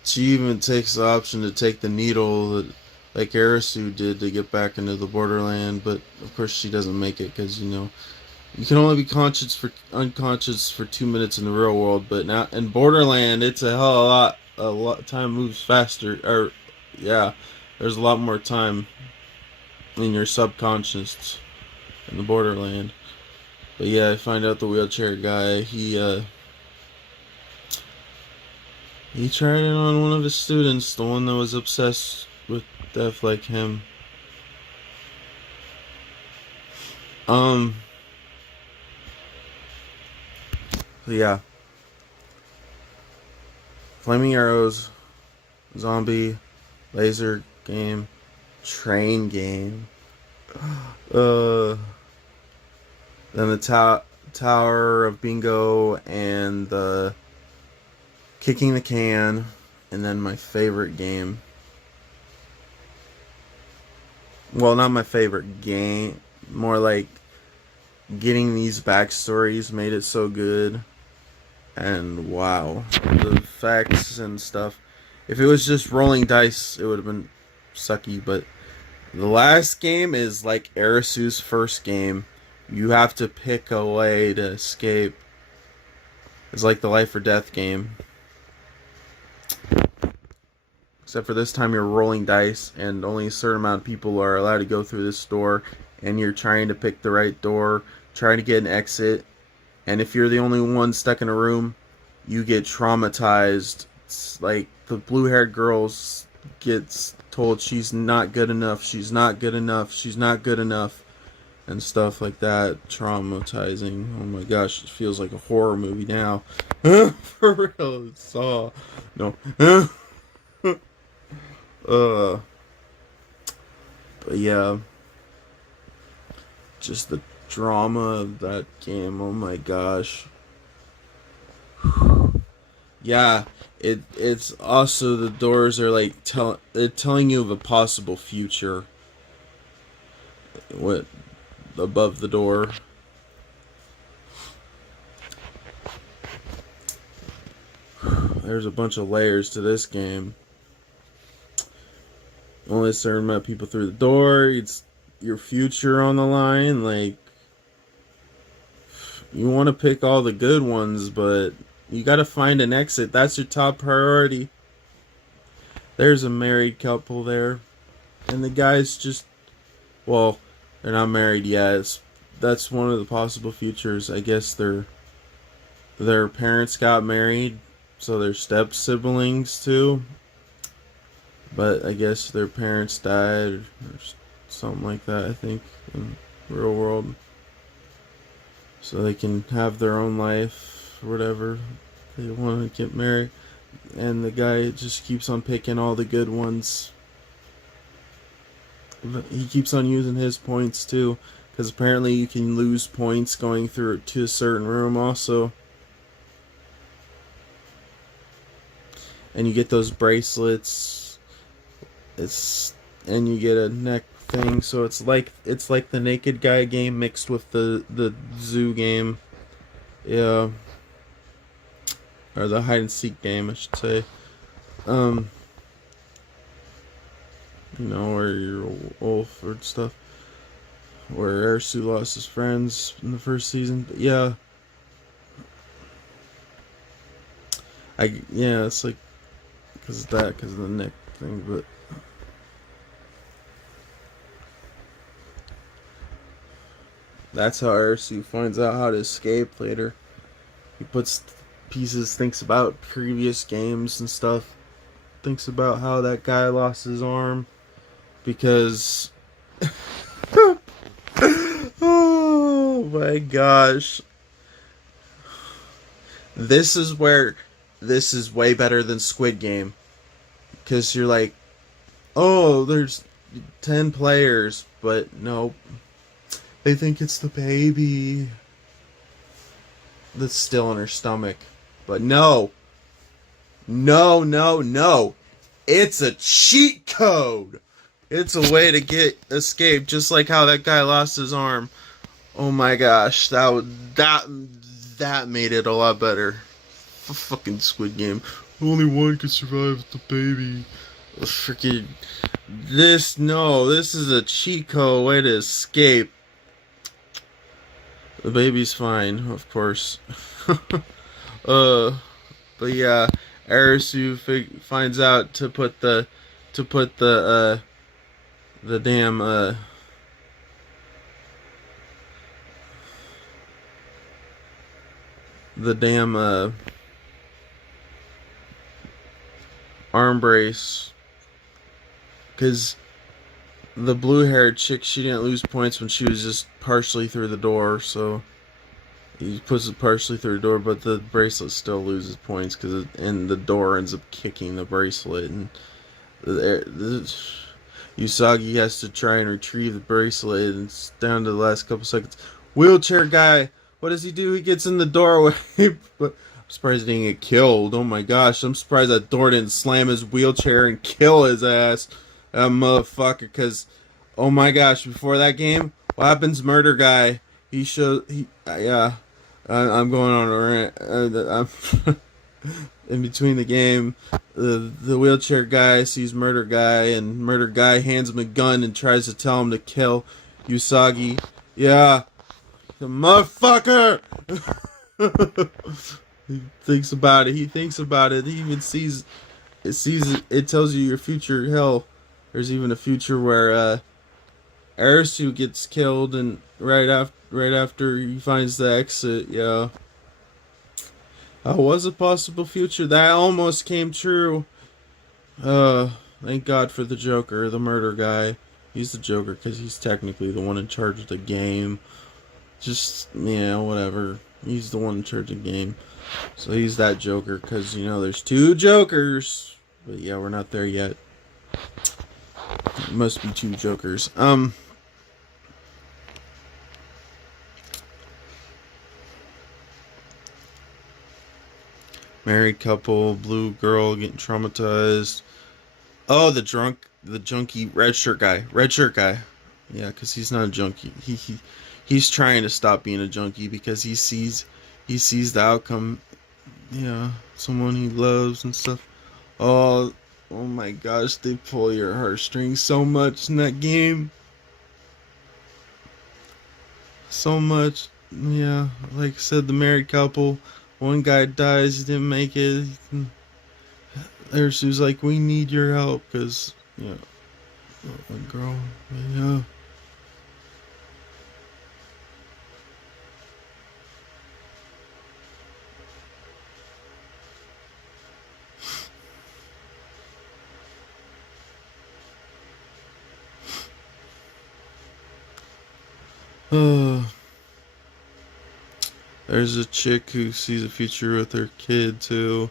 takes the option to take the needle that like Arisu did to get back into the Borderland, but of course she doesn't make it because you can only be unconscious for 2 minutes in the real world, but now in Borderland it's a hell of a lot. Time moves faster, or yeah, there's a lot more time in your subconscious in the Borderland. But yeah, I find out the wheelchair guy, he tried it on one of his students, the one that was obsessed with death like him. So yeah. Flaming Arrows, zombie, laser game, train game. Then the Tower of Bingo and the Kicking the Can, and then my favorite game. Well, not my favorite game, more like getting these backstories made it so good. And wow, the facts and stuff. If it was just rolling dice, it would have been sucky, but the last game is like Arisu's first game. You have to pick a way to escape. It's like the life or death game. Except for this time you're rolling dice and only a certain amount of people are allowed to go through this door, and you're trying to pick the right door, trying to get an exit. And if you're the only one stuck in a room, you get traumatized. It's like the blue-haired girl gets told she's not good enough, she's not good enough, she's not good enough, and stuff like that. Traumatizing. Oh my gosh, it feels like a horror movie now. For real, it's Saw. No. But yeah, just the drama of that game. Oh my gosh. Yeah, it's also the doors are like telling you of a possible future. What above the door? There's a bunch of layers to this game. Only a certain amount of people through the door. It's your future on the line. Like, you want to pick all the good ones, but you got to find an exit. That's your top priority. There's a married couple there, and the guy's just, well, they're not married yet. That's one of the possible futures. I guess their parents got married, so they're step siblings too. But I guess their parents died or something like that, I think, in the real world. So they can have their own life or whatever. They want to get married. And the guy just keeps on picking all the good ones. But he keeps on using his points too. Because apparently you can lose points going through to a certain room also. And you get those bracelets. And you get a neck thing, so it's like the Naked Guy game mixed with the zoo game, yeah, or the hide and seek game, I should say. Where you're a wolf or stuff, where Arisu lost his friends in the first season. But yeah, it's like because of the neck thing, but that's how Arisu finds out how to escape later. He puts pieces, thinks about previous games and stuff, thinks about how that guy lost his arm because oh my gosh. This is where this is way better than Squid Game. Because you're like, oh, there's 10 players, but no. They think it's the baby that's still in her stomach. But no. No, no, no. It's a cheat code. It's a way to get escape, just like how that guy lost his arm. Oh my gosh, that made it a lot better. Fucking Squid Game. Only one can survive the baby. Freaking this is a cheat code way to escape. The baby's fine, of course. But yeah, Arisu finds out to put the damn arm brace, because the blue-haired chick, she didn't lose points when she was just partially through the door, so he puts it partially through the door, but the bracelet still loses points and the door ends up kicking the bracelet, and Usagi has to try and retrieve the bracelet, and it's down to the last couple seconds. Wheelchair guy, what does he do? He gets in the doorway, but I'm surprised he didn't get killed. Oh my gosh, I'm surprised that door didn't slam his wheelchair and kill his ass. That motherfucker, because, oh my gosh, before that game, what happens, murder guy? I'm going on a rant. I'm in between the game, the wheelchair guy sees murder guy, and murder guy hands him a gun and tries to tell him to kill Usagi. Yeah, the motherfucker. He thinks about it. He even sees it. It tells you your future. Hell, there's even a future where Arisu gets killed, and right after he finds the exit. Yeah, that was a possible future that almost came true. Thank God for the Joker, the murder guy. He's the Joker because he's technically the one in charge of the game. Just, yeah, whatever. He's the one in charge of the game. So he's that Joker because, there's two Jokers. But yeah, we're not there yet. It must be two Jokers. Married couple, blue girl getting traumatized. Oh, the junkie, red shirt guy. Yeah, because he's not a junkie. He's trying to stop being a junkie because he sees the outcome. Yeah, someone he loves and stuff. Oh my gosh, they pull your heartstrings so much in that game. So much. Yeah, like I said, the married couple. One guy dies, he didn't make it. There's like, we need your help, because, a girl, yeah. There's a chick who sees a future with her kid too.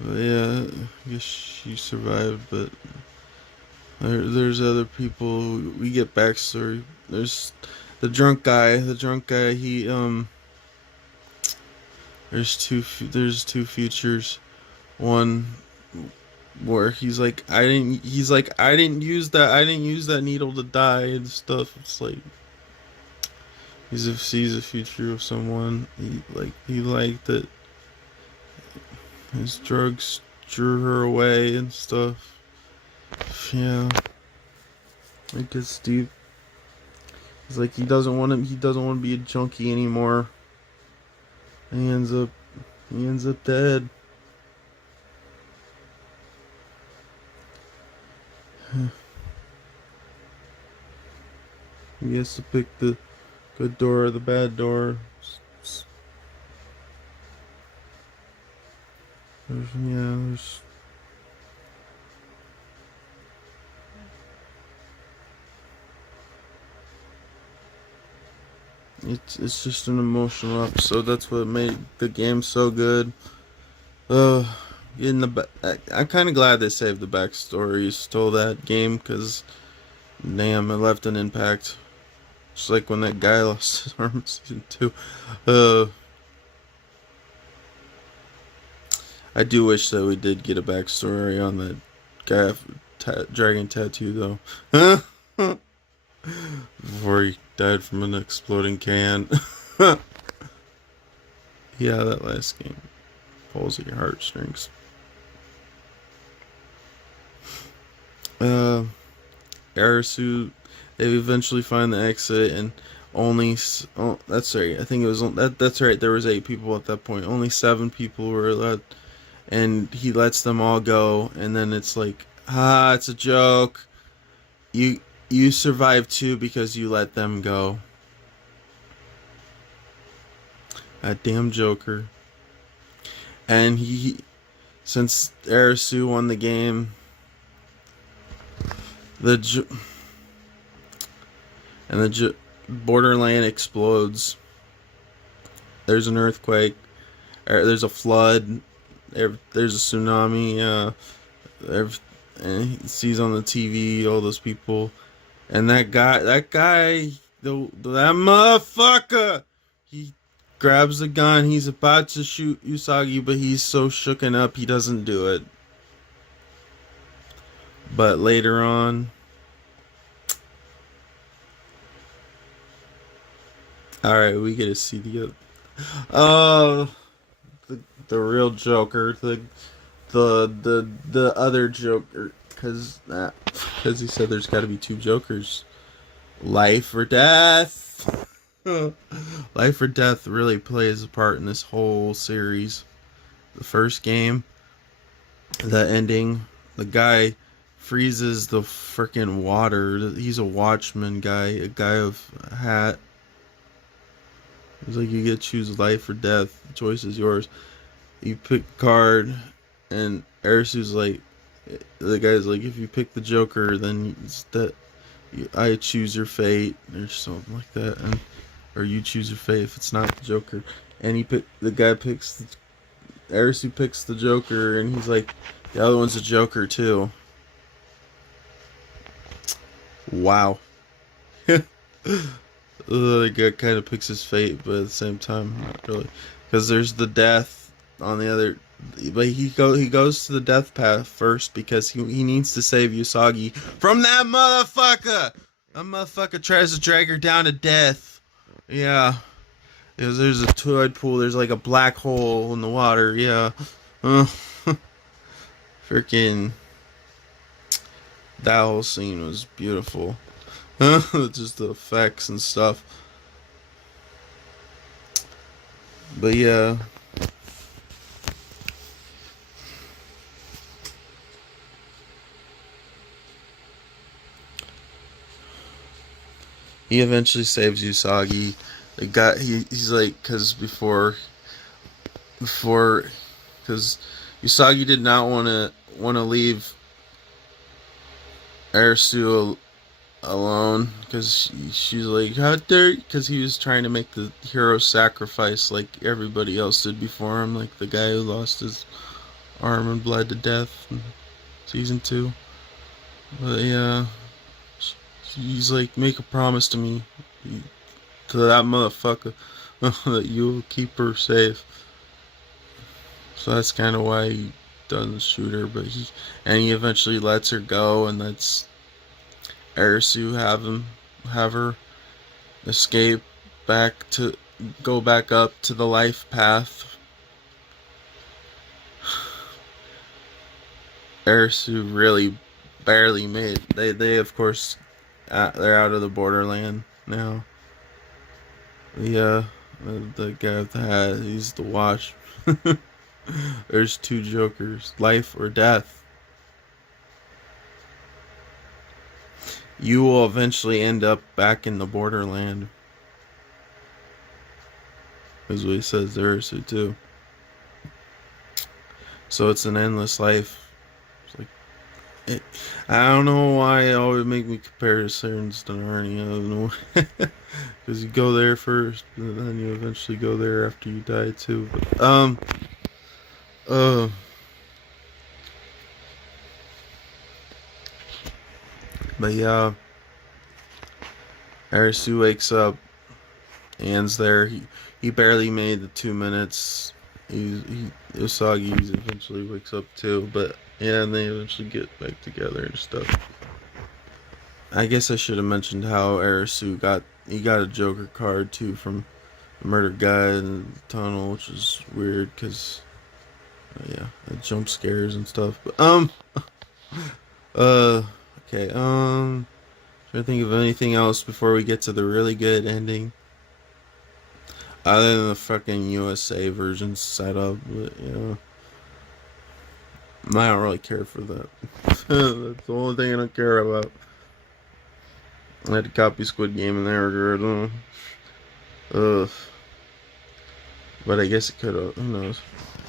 But yeah, I guess she survived, but there's other people. We get backstory. There's the drunk guy. He there's two futures. One where he's like, I didn't use that needle to die and stuff. It's like he sees a future of someone. He liked that his drugs drew her away and stuff. Yeah, I guess Steve. He's like, he doesn't want to be a junkie anymore. And he ends up dead. He has to pick the good door or the bad door. There's it's just an emotional episode. That's what made the game so good. Uh, I'm kind of glad they saved the backstories, told that game, because damn, it left an impact. Just like when that guy lost his arm in season 2. Uh, I do wish that we did get a backstory on that guy dragon tattoo though. Before he died from an exploding can. Yeah, that last game pulls at your heartstrings. Arisu, they eventually find the exit, and only that's right. I think it was that's right. There was 8 people at that point. Only 7 people were allowed, and he lets them all go. And then it's like, it's a joke. You survived too because you let them go. That damn Joker. And since Arisu won the game, the Borderland explodes. There's an earthquake. There's a flood. There's a tsunami. And he sees on the TV all those people, and that guy, that motherfucker, he grabs the gun. He's about to shoot Usagi, but he's so shooken up he doesn't do it. But later on, all right, we get to see the real Joker, the other Joker, because he said there's got to be 2 Jokers, life or death. Life or death really plays a part in this whole series. The first game, the ending, the guy freezes the freaking water. He's a watchman guy, a guy of a hat. He's like, you get to choose life or death. The choice is yours. You pick a card, and Arisu's like, the guy's like, if you pick the Joker, then it's that I choose your fate, or something like that, or you choose your fate if it's not the Joker. And Arisu picks the Joker, and he's like, the other one's a Joker too. Wow. The guy kind of picks his fate, but at the same time, not really, because there's the death on the other. But he goes to the death path first because he needs to save Usagi from that motherfucker. That motherfucker tries to drag her down to death. Yeah. There's a tide pool. There's like a black hole in the water. Yeah. Freaking. That whole scene was beautiful. Just the effects and stuff. But yeah. He eventually saves Usagi. The guy, he's like, because Usagi did not want to leave Arisu alone, because she's like, how dare, because he was trying to make the hero sacrifice like everybody else did before him, like the guy who lost his arm and bled to death in season 2. But yeah, he's like, make a promise to me, to that motherfucker, that you'll keep her safe. So that's kind of why he doesn't shoot her, but he eventually lets her go, and that's Arisu have her escape go back up to the life path. Arisu really barely made. They of course, they're out of the Borderland now. Yeah, the guy with the hat, he's the watch. There's 2 Jokers, life or death. you will eventually end up back in the Borderland. Is what he says there, so too. So it's an endless life. It's like it, I don't know why it always make me compare Sarens to Narnia. I don't know, because you go there first, and then you eventually go there after you die too. Uh, but yeah, Arisu wakes up. Anne's there. He barely made the 2 minutes. Usagi eventually wakes up too, but yeah, and they eventually get back together and stuff. I guess I should have mentioned how Arisu got a Joker card too from the murdered guy in the tunnel, which is weird because yeah, jump scares and stuff. But okay, trying to think of anything else before we get to the really good ending. Other than the fucking USA version setup, but yeah, I don't really care for that. That's the only thing I don't care about. I had to copy Squid Game in there, I don't know. Ugh. But I guess it could have, who knows?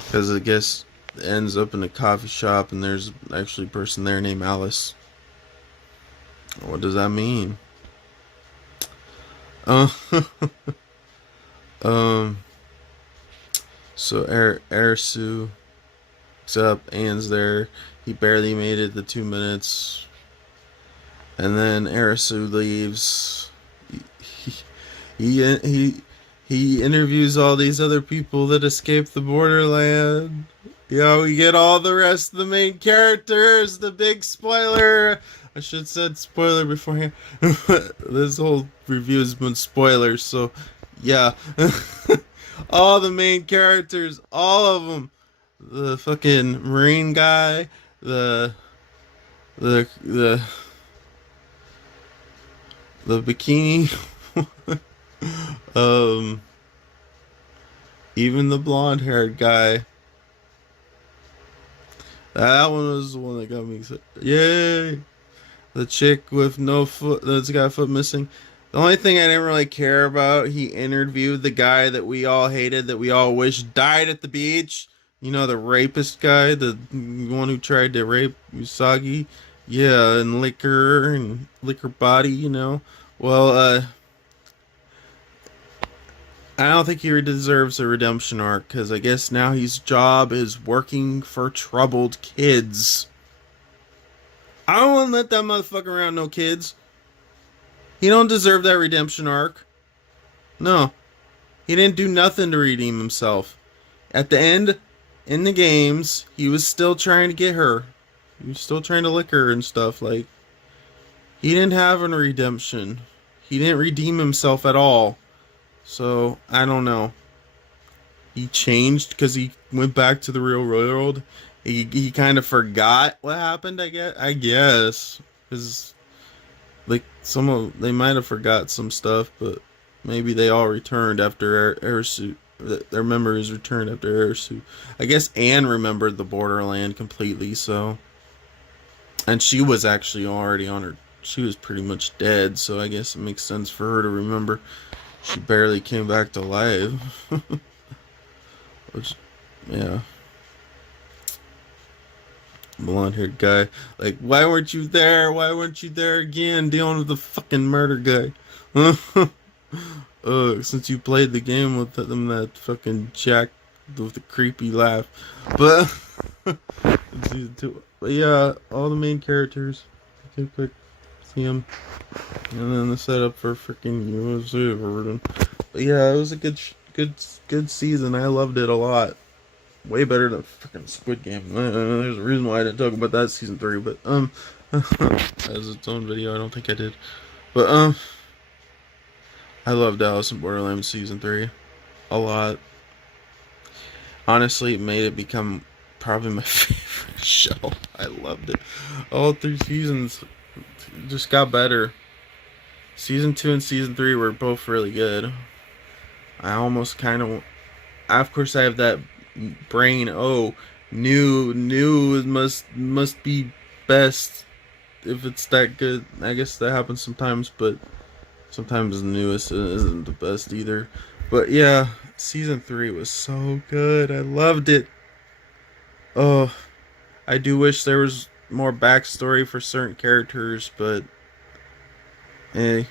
Because I guess it ends up in a coffee shop and there's actually a person there named Alice. What does that mean? Uh, so Arisu is up, Anne's there. He barely made it the 2 minutes. And then Arisu leaves. He interviews all these other people that escaped the Borderland. We get all the rest of the main characters. The big spoiler. I should have said spoiler beforehand. This whole review has been spoilers, so yeah. All the main characters, all of them. The fucking Marine guy, the bikini, even the blonde-haired guy. That one was the one that got me excited. Yay! The chick with no foot, that's got a foot missing. The only thing I didn't really care about, he interviewed the guy that we all hated, that we all wish died at the beach. You know, the rapist guy, the one who tried to rape Usagi. Yeah, and liquor body, you know. Well, I don't think he deserves a redemption arc, because I guess now his job is working for troubled kids. I don't want to let that motherfucker around no kids. He don't deserve that redemption arc. No. He didn't do nothing to redeem himself. At the end, in the games, he was still trying to get her. He was still trying to lick her and stuff. Like, he didn't have a redemption. He didn't redeem himself at all. So, I don't know. He changed because he went back to the real world. He kind of forgot what happened, I guess. Because, like, they might have forgot some stuff, but maybe they all returned after Arisu. Their memories returned after Arisu. I guess Anne remembered the Borderland completely, so. And she was actually already on her. She was pretty much dead, so I guess it makes sense for her to remember. She barely came back to life. Which, yeah. Blonde-haired guy. Like, why weren't you there? Why weren't you there again dealing with the fucking murder guy? Since you played the game with them, that fucking Jack with the creepy laugh. But, season 2. But yeah, all the main characters. You can see them. And then the setup for freaking USA version. But yeah, it was a good season. I loved it a lot. Way better than freaking Squid Game. There's a reason why I didn't talk about that season 3, but as its own video, I don't think I did. But I loved Alice in Borderland season 3 a lot. Honestly, it made it become probably my favorite show. I loved it. All 3 seasons just got better. Season 2 and season 3 were both really good. I almost kind of, of course, I have that brain. Oh, new must be best. if it's that good. I guess that happens sometimes, but sometimes the newest isn't the best either. But yeah, season 3 was so good. I loved it. Oh, I do wish there was more backstory for certain characters, but hey,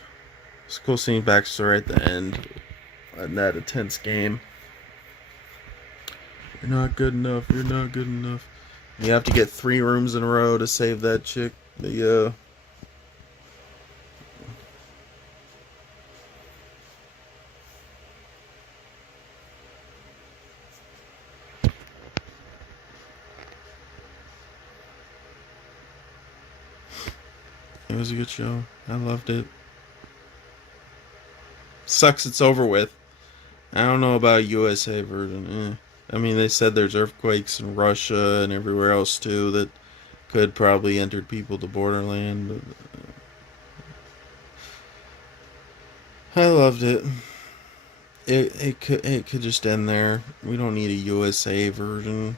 it's cool seeing backstory at the end in that intense game. You're not good enough. You're not good enough. You have to get 3 rooms in a row to save that chick. The it was a good show. I loved it. Sucks it's over with. I don't know about USA version. I mean, they said there's earthquakes in Russia and everywhere else too that could probably enter people to Borderland. But I loved it. It could just end there. We don't need a USA version.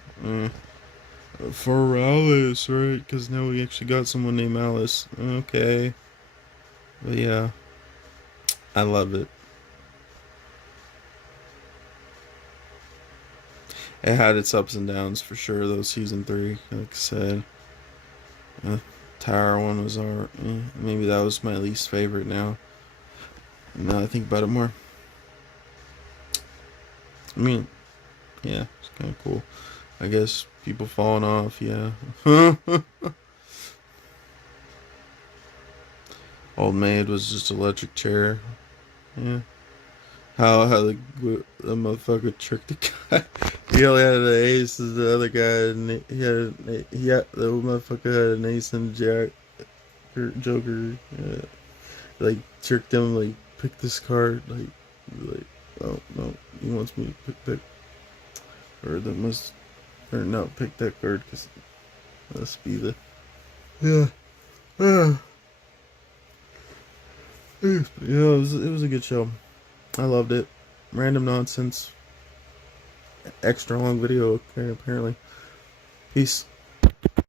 For Alice, right? Because now we actually got someone named Alice. Okay, but yeah, I love it. It had its ups and downs for sure. Though season 3, like I said, uh, Tower one was our maybe that was my least favorite. Now I think about it more. I mean, yeah, it's kind of cool. I guess people falling off. Yeah. Old maid was just electric chair. Yeah. How the motherfucker tricked the guy. He only had an ace as the other guy, and he had the motherfucker had an ace and Jack or Joker. Like tricked him. Like pick this card. Like oh no, he wants me to pick or that must or no pick that card because that must be the yeah. Yeah, it was a good show. I loved it. Random nonsense. Extra long video, okay, apparently. Peace.